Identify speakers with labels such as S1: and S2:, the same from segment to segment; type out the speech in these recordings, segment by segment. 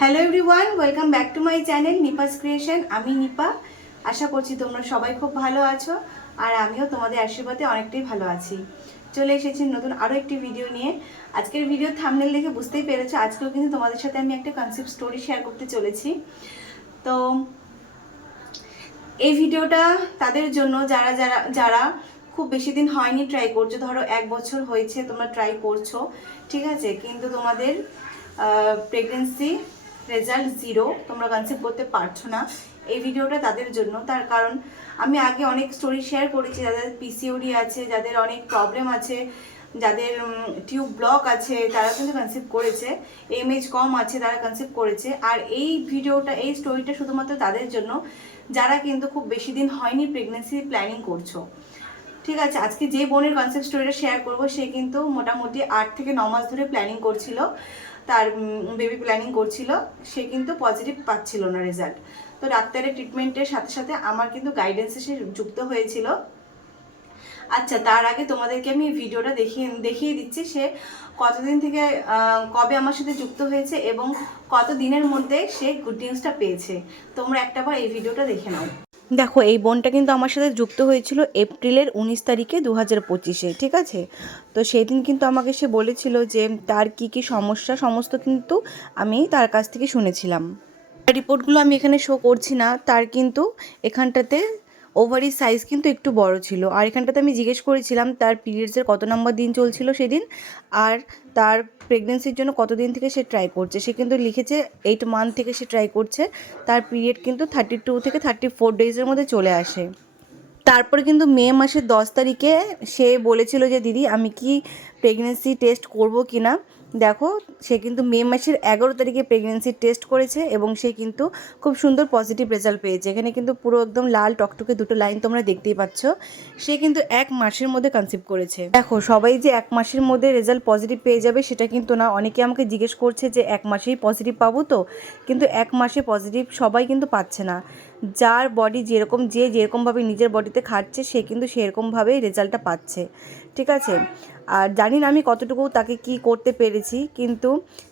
S1: Hello everyone welcome back to my channel Nipa's creation আমি নিপা। আশা করছি তোমরা সবাই খুব ভালো আছো, আর আমিও তোমাদের আশীর্বাদে অনেকটাই ভালো আছি। চলে এসেছি নতুন আরও একটি ভিডিও নিয়ে। আজকের ভিডিও থামনেল দেখে বুঝতেই পেরেছ, আজকেও কিন্তু তোমাদের সাথে আমি একটা কনসেপ্ট স্টোরি শেয়ার করতে চলেছি। তো, এই ভিডিওটা তাদের জন্য যারা যারা যারা খুব বেশি দিন হয়নি ট্রাই করছ, ধরো এক বছর হয়েছে তোমরা ট্রাই করছ, ঠিক আছে? কিন্তু তোমাদের প্রেগনেন্সি রেজাল্ট জিরো তোমরা কনসেপ্ট করতে পারছ না এই ভিডিওটা তাদের জন্য। তার কারণ, আমি আগে অনেক স্টোরি শেয়ার করেছি, যাদের পিসিওডি আছে, যাদের অনেক প্রবলেম আছে, যাদের টিউব ব্লক আছে, তারা কিন্তু কনসেপ্ট করেছে। এমএজ কম আছে, তারা কনসেপ্ট করেছে। আর এই ভিডিওটা এই স্টোরিটা শুধুমাত্র তাদের জন্য, যারা কিন্তু খুব বেশি দিন হয়নি প্রেগনেন্সি প্ল্যানিং করছ। ঠিক আছে, আজকে যে বোনের কনসেপ্ট স্টোরিটা শেয়ার করব, সে কিন্তু মোটামুটি আট থেকে ন মাস ধরে প্ল্যানিং করছিল। তার বেবি প্ল্যানিং করছিল, সে কিন্তু পজিটিভ পাচ্ছিল না রেজাল্ট তো ডাক্তারের ট্রিটমেন্টের সাথে সাথে আমার কিন্তু গাইডেন্সে সে যুক্ত হয়েছিল। আচ্ছা তার আগে তোমাদেরকে আমি ভিডিওটা দেখিয়ে দেখিয়ে দিচ্ছি সে কতদিন থেকে কবে আমার সাথে যুক্ত হয়েছে এবং কত দিনের মধ্যে সে গুড নিউজটা পেয়েছে। তোমরা একটা বার এই ভিডিওটা দেখে নাও। দেখো, এই বোনটা কিন্তু আমার সাথে যুক্ত হয়েছিল এপ্রিলের উনিশ তারিখে দু হাজার পঁচিশে, ঠিক আছে? তো সেই দিন কিন্তু আমাকে সে বলেছিল যে, তার কি কি সমস্যা? সমস্ত কিন্তু আমি তার কাছ থেকে শুনেছিলাম। রিপোর্টগুলো আমি এখানে শো করছি না। তার কিন্তু এখানটাতে ওভারি সাইজ কিন্তু একটু বড় ছিল। আর এখানটাতে আমি জিজ্ঞেস করেছিলাম, তার পিরিয়ডসের কত নম্বর দিন চলছিল সেদিন? আর তার প্রেগনেন্সির জন্য কতদিন থেকে সে ট্রাই করছে? সে কিন্তু লিখেছে এইট মান্থ থেকে সে ট্রাই করছে। তার পিরিয়ড কিন্তু থার্টি টু থেকে থার্টি ফোর ডেজের মধ্যে চলে আসে। তারপরে কিন্তু মে মাসের দশ তারিখে সে বলেছিল যে, দিদি, আমি কি প্রেগনেন্সি টেস্ট করব কি না দেখো, সে কিন্তু মে মাসের এগারো তারিখে প্রেগনেন্সি টেস্ট করেছে এবং সে কিন্তু খুব সুন্দর পজিটিভ রেজাল্ট পেয়েছে। এখানে কিন্তু পুরো একদম লাল টকটকে দুটো লাইন তোমরা দেখতেই পাচ্ছ। সে কিন্তু এক মাসের মধ্যে কনসিভ করেছে। দেখো, সবাই যে এক মাসের মধ্যে রেজাল্ট পজিটিভ পেয়ে যাবে সেটা কিন্তু না। অনেকে আমাকে জিজ্ঞেস করছে যে এক মাসেই পজিটিভ পাবো তো? কিন্তু এক মাসে পজিটিভ সবাই কিন্তু পাচ্ছে না। যার বডি যেরকম, যে যেরকমভাবে নিজের বডিতে খাটছে, সে কিন্তু সেরকমভাবেই রেজাল্টটা পাচ্ছে। ঠিক আছে? আর জানি না আমি কতটুকু তাকে কি করতে পেরেছি, কিন্তু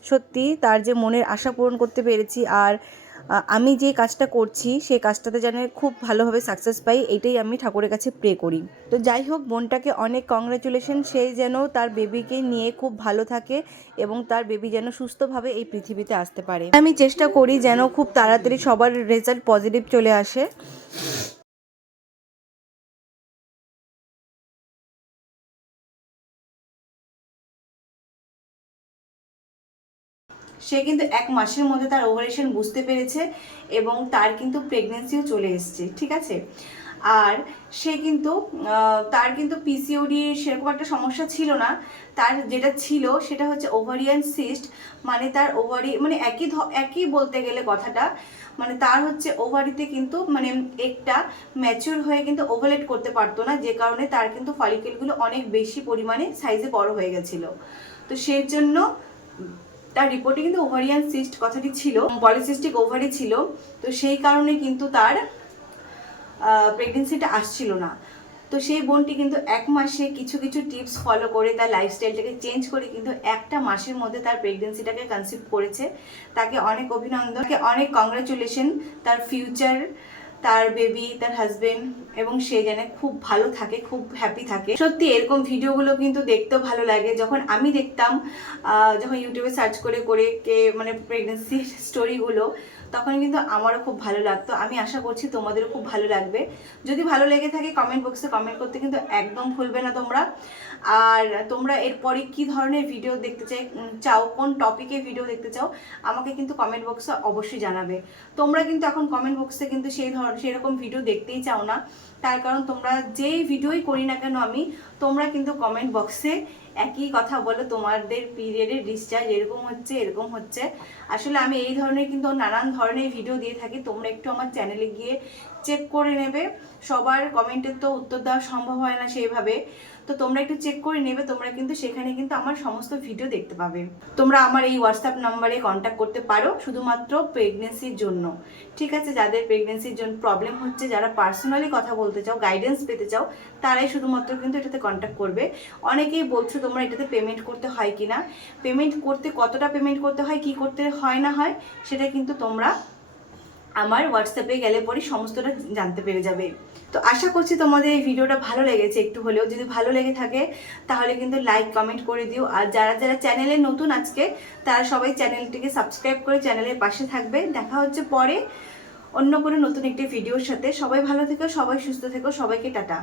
S1: সত্যি তার যে মনের আশা পূরণ করতে পেরেছি আর আমি যে কাজটা করছি সেই কাজটাতে যেন খুব ভালোভাবে সাকসেস পাই, এটাই আমি ঠাকুরের কাছে প্রে করি। তো যাই হোক, বোনটাকে অনেক কংগ্রাচুলেশন সে যেন তার বেবিকে নিয়ে খুব ভালো থাকে এবং তার বেবি যেন সুস্থভাবে এই পৃথিবীতে আসতে পারে। আমি চেষ্টা করি যেন খুব তাড়াতাড়ি সবার রেজাল্ট পজিটিভ চলে আসে। সে কিন্তু এক মাসের মধ্যে তার ওভারেশন বুঝতে পেরেছে এবং তার কিন্তু প্রেগনেন্সিও চলে এসছে, ঠিক আছে? আর সে কিন্তু তার কিন্তু পিসিওডি সেরকম একটা সমস্যা ছিল না। তার যেটা ছিল সেটা হচ্ছে ওভারিয়ান সিস্ট মানে তার ওভারি মানে একই একই বলতে গেলে কথাটা মানে তার হচ্ছে ওভারিতে কিন্তু মানে একটা ম্যাচিউর হয়ে কিন্তু ওভালেট করতে পারতো না, যে কারণে তার কিন্তু ফলিকেলগুলো অনেক বেশি পরিমাণে সাইজে বড় হয়ে গেছিল। তো সেই জন্য তার রিপোর্টে কিন্তু ওভারিয়ান সিস্ট কথাটি ছিল পলিসিস্টিক ওভারি ছিল, তো সেই কারণে কিন্তু তার প্রেগনেন্সিটা আসছিল না। তো সেই বোনটি কিন্তু এক মাসে কিছু কিছু টিপস ফলো করে তার লাইফস্টাইলটাকে চেঞ্জ করে কিন্তু একটা মাসের মধ্যে তার প্রেগনেন্সিটাকে কনসিভ করেছে। তাকে অনেক অভিনন্দন অনেক কংগ্রাচুলেশন তার ফিউচার তার বেবি তার হাজবেন্ড এবং সে যেন খুব ভালো থাকে, খুব হ্যাপি থাকে। সত্যি এরকম ভিডিওগুলো কিন্তু দেখতেও ভালো লাগে। যখন আমি দেখতাম যখন ইউটিউবে সার্চ করে করে, কে মানে প্রেগনেন্সি স্টোরিগুলো তখন কিন্তু আমারও খুব ভালো লাগতো। আমি আশা করছি তোমাদেরও খুব ভালো লাগবে। যদি ভালো লেগে থাকে কমেন্ট বক্সে কমেন্ট করতে কিন্তু একদম ভুলবে না তোমরা। আর তোমরা এরপরে কি ধরনের ভিডিও দেখতে চাই চাও, কোন টপিকে ভিডিও দেখতে চাও, আমাকে কিন্তু কমেন্ট বক্সে অবশ্যই জানাবে। তোমরা কিন্তু এখন কমেন্ট বক্সে কিন্তু সেই ধরনের সেরকম ভিডিও দেখতেই চাও না। তার কারণ তোমরা যেই ভিডিওই করি না কেন আমি, তোমরা কিন্তু কমেন্ট বক্সে একই কথা বলো, তোমাদের পিরিয়ডের ডিসচার্জ এরকম হচ্ছে এরকম হচ্ছে। আসলে আমি এই ধরনের কিন্তু নানান ধরনের ভিডিও দিয়ে থাকি, তোমরা একটু আমার চ্যানেলে গিয়ে চেক করে নেবে। সবার কমেন্টের তো উত্তর দেওয়া সম্ভব হয় না সেইভাবে। তো তোমরা একটু চেক করে নেবে, তোমরা কিন্তু সেখানে কিন্তু আমার সমস্ত ভিডিও দেখতে পাবে। তোমরা আমার এই হোয়াটসঅ্যাপ নাম্বারে কন্ট্যাক্ট করতে পারো শুধুমাত্র প্রেগনেন্সির জন্য। ঠিক আছে, যাদের প্রেগনেন্সির জন্য প্রবলেম হচ্ছে, যারা পার্সোনালি কথা বলতে চাও গাইডেন্স পেতে চাও, তারাই শুধুমাত্র কিন্তু এটাতে কন্ট্যাক্ট করবে। অনেকেই বলছো তোমরা এটাতে পেমেন্ট করতে হয় কি না পেমেন্ট করতে কতটা পেমেন্ট করতে হয়, কি করতে হয় না হয়, সেটা কিন্তু তোমরা আমার হোয়াটসঅ্যাপে গেলে পরে সমস্তটা জানতে পেরে যাবে। তো আশা করছি তোমাদের এই ভিডিওটা ভালো লেগেছে একটু হলেও। যদি ভালো লেগে থাকে, তাহলে কিন্তু লাইক কমেন্ট করে দিও। আর যারা যারা চ্যানেলে নতুন আজকে, তারা সবাই চ্যানেলটিকে সাবস্ক্রাইব করে চ্যানেলের পাশে থাকবে। দেখা হচ্ছে পরে অন্য কোনো নতুন একটি ভিডিওর সাথে। সবাই ভালো থেকো, সবাই সুস্থ থেকো, সবাইকে টাটা।